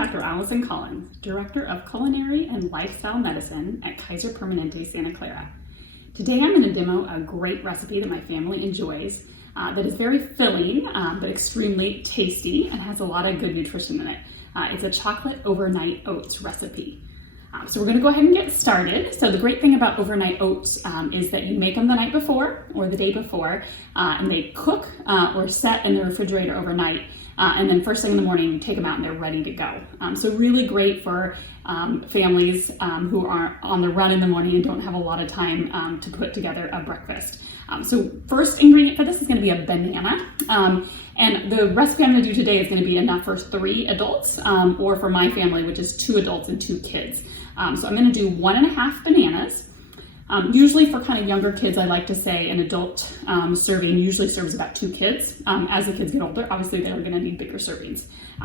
Dr. Allison Collins, Director of Culinary and Lifestyle Medicine at Kaiser Permanente Santa Clara. Today I'm going to demo a great recipe that my family enjoys that is very filling but extremely tasty and has a lot of good nutrition in it. It's a chocolate overnight oats recipe. So we're going to go ahead and get started. So the great thing about overnight oats is that you make them the night before or the day before, and they cook or set in the refrigerator overnight. And then first thing in the morning, you take them out and they're ready to go. So really great for families who are on the run in the morning and don't have a lot of time to put together a breakfast. So first ingredient for this is going to be a banana. And the recipe I'm going to do today is going to be enough for 3 adults or for my family, which is 2 adults and 2 kids. So I'm going to do 1.5 bananas. Usually for kind of younger kids, I like to say an adult serving usually serves about 2 kids. As the kids get older, obviously they're going to need bigger servings.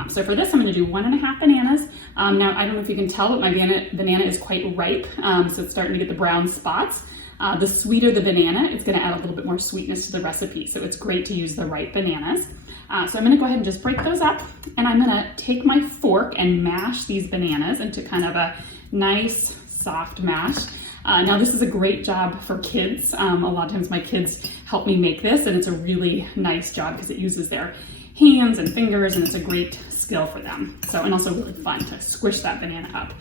So for this, I'm going to do 1.5 bananas. Now, I don't know if you can tell, but my banana is quite ripe, so it's starting to get the brown spots. The sweeter the banana, it's going to add a little bit more sweetness to the recipe, so it's great to use the ripe bananas. So I'm going to go ahead and just break those up, and I'm going to take my fork and mash these bananas into kind of a nice, soft mash. Now this is a great job for kids. A lot of times my kids help me make this, and it's a really nice job because it uses their hands and fingers, and it's a great skill for them. So, and also really fun to squish that banana up.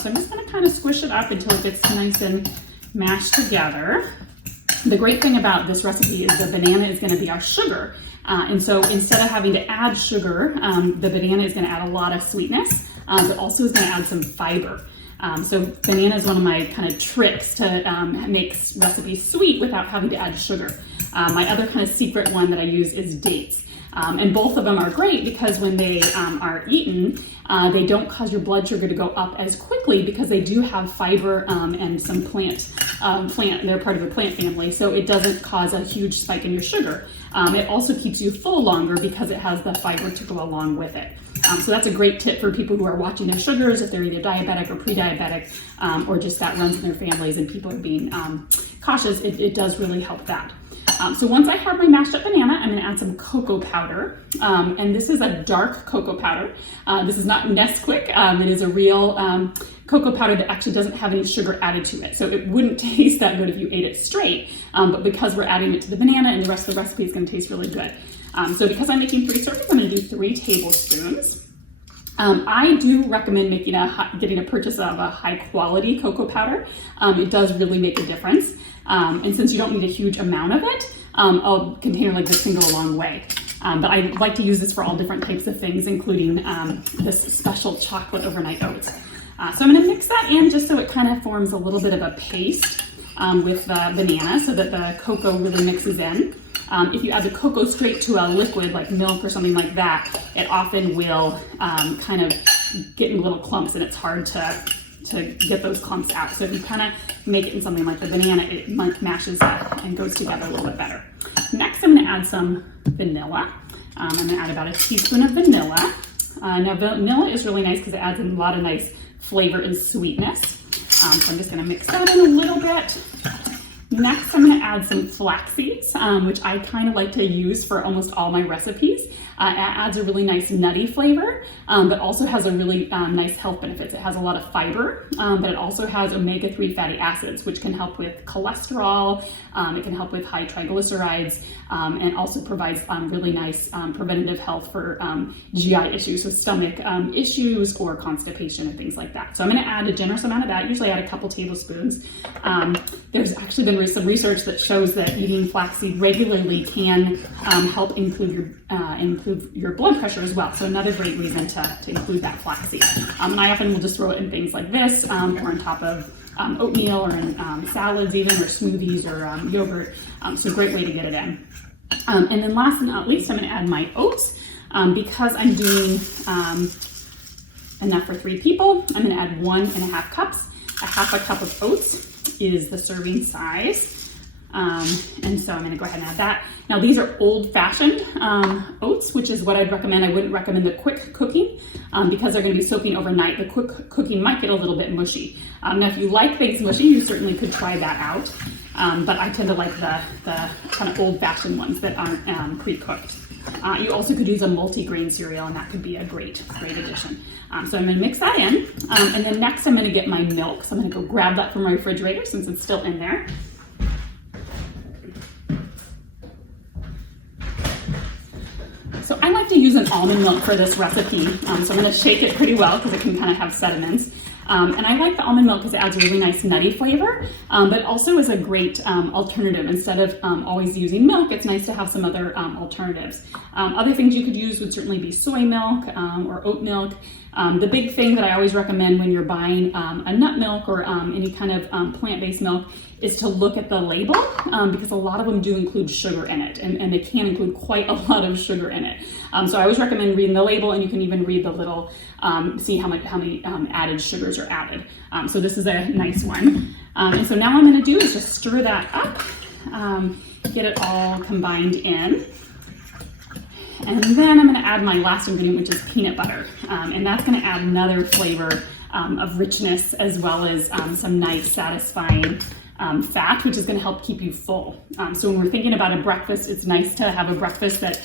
So I'm just going to kind of squish it up until it gets nice and mashed together. The great thing about this recipe is the banana is going to be our sugar. And so instead of having to add sugar, the banana is going to add a lot of sweetness, but also is going to add some fiber. So banana is one of my kind of tricks to make recipes sweet without having to add sugar. My other kind of secret one that I use is dates. And both of them are great because when they are eaten, they don't cause your blood sugar to go up as quickly because they do have fiber and some plant, they're part of the plant family, so it doesn't cause a huge spike in your sugar. It also keeps you full longer because it has the fiber to go along with it. So that's a great tip for people who are watching their sugars, if they're either diabetic or pre-diabetic, or just that runs in their families and people are being cautious. It does really help that. So once I have my mashed up banana, I'm going to add some cocoa powder. And this is a dark cocoa powder. This is not Nesquik. It is a real cocoa powder that actually doesn't have any sugar added to it. So it wouldn't taste that good if you ate it straight. But because we're adding it to the banana and the rest of the recipe is going to taste really good. So because I'm making 3 servings, I'm going to do 3 tablespoons. I do recommend getting a purchase of a high quality cocoa powder. It does really make a difference. And since you don't need a huge amount of it, a container like this can go a long way. But I like to use this for all different types of things, including this special chocolate overnight oats. So I'm going to mix that in just so it kind of forms a little bit of a paste with the banana so that the cocoa really mixes in. If you add the cocoa straight to a liquid like milk or something like that, it often will kind of get in little clumps and it's hard to get those clumps out. So if you kind of make it in something like the banana, it mashes up and goes together a little bit better. Next, I'm going to add some vanilla. I'm going to add about a teaspoon of vanilla. Now vanilla is really nice because it adds a lot of nice flavor and sweetness. So I'm just going to mix that in a little bit. Next, I'm going to add some flax seeds, which I kind of like to use for almost all my recipes. It adds a really nice nutty flavor, but also has a really nice health benefits. It has a lot of fiber, but it also has omega-3 fatty acids, which can help with cholesterol. It can help with high triglycerides, and also provides really nice preventative health for GI issues, so stomach issues or constipation and things like that. So I'm going to add a generous amount of that. Usually add a couple tablespoons. There's actually been some research that shows that eating flaxseed regularly can help improve your blood pressure as well. So another great reason to include that flaxseed. And I often will just throw it in things like this, or on top of oatmeal, or in salads even, or smoothies, or yogurt. So great way to get it in. And then last but not least, I'm going to add my oats. Because I'm doing enough for 3 people, I'm going to add 1.5 cups. A half a cup of oats is the serving size. And so I'm going to go ahead and add that. Now these are old-fashioned oats, which is what I'd recommend. I wouldn't recommend the quick cooking because they're going to be soaking overnight. The quick cooking might get a little bit mushy. Now if you like things mushy, you certainly could try that out. But I tend to like the kind of old-fashioned ones that aren't pre-cooked. You also could use a multi-grain cereal, and that could be a great addition. So I'm going to mix that in, and then next I'm going to get my milk. So I'm going to go grab that from my refrigerator since it's still in there. So I like to use an almond milk for this recipe. So I'm going to shake it pretty well because it can kind of have sediments. And I like the almond milk because it adds a really nice nutty flavor, but also is a great alternative. Instead of always using milk, it's nice to have some other alternatives. Other things you could use would certainly be soy milk or oat milk. The big thing that I always recommend when you're buying a nut milk or any kind of plant-based milk is to look at the label because a lot of them do include sugar in it, and they can include quite a lot of sugar in it. So I always recommend reading the label, and you can even read the little, see how many added sugars are added. So this is a nice one. And so now what I'm going to do is just stir that up, get it all combined in. And then I'm going to add my last ingredient, which is peanut butter. And that's going to add another flavor of richness as well as some nice satisfying fat, which is going to help keep you full. So when we're thinking about a breakfast, it's nice to have a breakfast that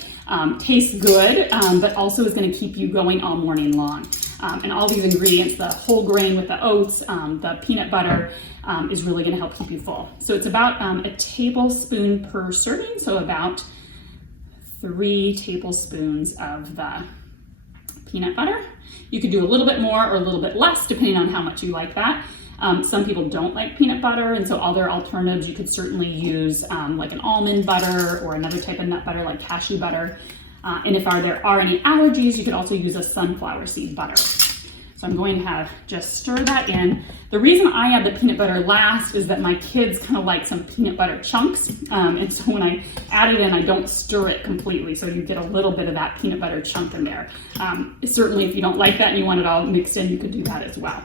tastes good, but also is going to keep you going all morning long. And all these ingredients, the whole grain with the oats, the peanut butter, is really going to help keep you full. So it's about a tablespoon per serving, so about 3 tablespoons of the peanut butter. You could do a little bit more or a little bit less depending on how much you like that. Some people don't like peanut butter, and so other alternatives you could certainly use like an almond butter or another type of nut butter like cashew butter. And if there are any allergies, you could also use a sunflower seed butter. So I'm going to have just stir that in. The reason I add the peanut butter last is that my kids kind of like some peanut butter chunks. And so when I add it in, I don't stir it completely. So you get a little bit of that peanut butter chunk in there. Certainly if you don't like that and you want it all mixed in, you could do that as well.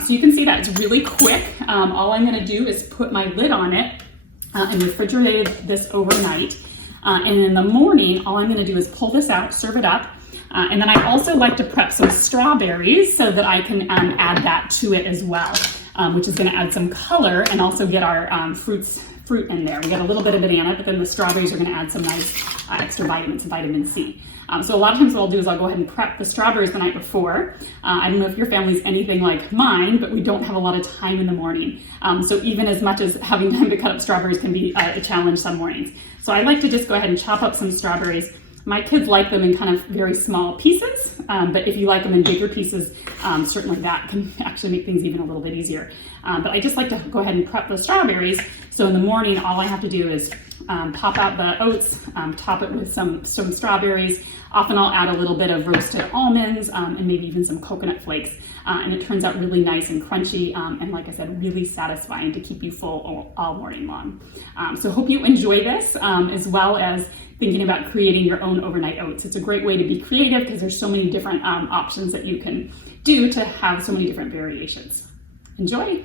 So you can see that it's really quick. All I'm going to do is put my lid on it and refrigerate this overnight. And in the morning, all I'm going to do is pull this out, serve it up. And then I also like to prep some strawberries so that I can add that to it as well, which is going to add some color and also get our fruit in there. We got a little bit of banana, but then the strawberries are going to add some nice extra vitamins and vitamin C. So a lot of times what I'll do is I'll go ahead and prep the strawberries the night before. I don't know if your family's anything like mine, but we don't have a lot of time in the morning. So even as much as having time to cut up strawberries can be a challenge some mornings. So I like to just go ahead and chop up some strawberries. My kids like them in kind of very small pieces, but if you like them in bigger pieces, certainly that can actually make things even a little bit easier. But I just like to go ahead and prep the strawberries. So in the morning, all I have to do is pop out the oats, top it with some strawberries. Often I'll add a little bit of roasted almonds and maybe even some coconut flakes. And it turns out really nice and crunchy and like I said, really satisfying to keep you full all morning long. So hope you enjoy this as well as thinking about creating your own overnight oats. It's a great way to be creative because there's so many different options that you can do to have so many different variations. Enjoy!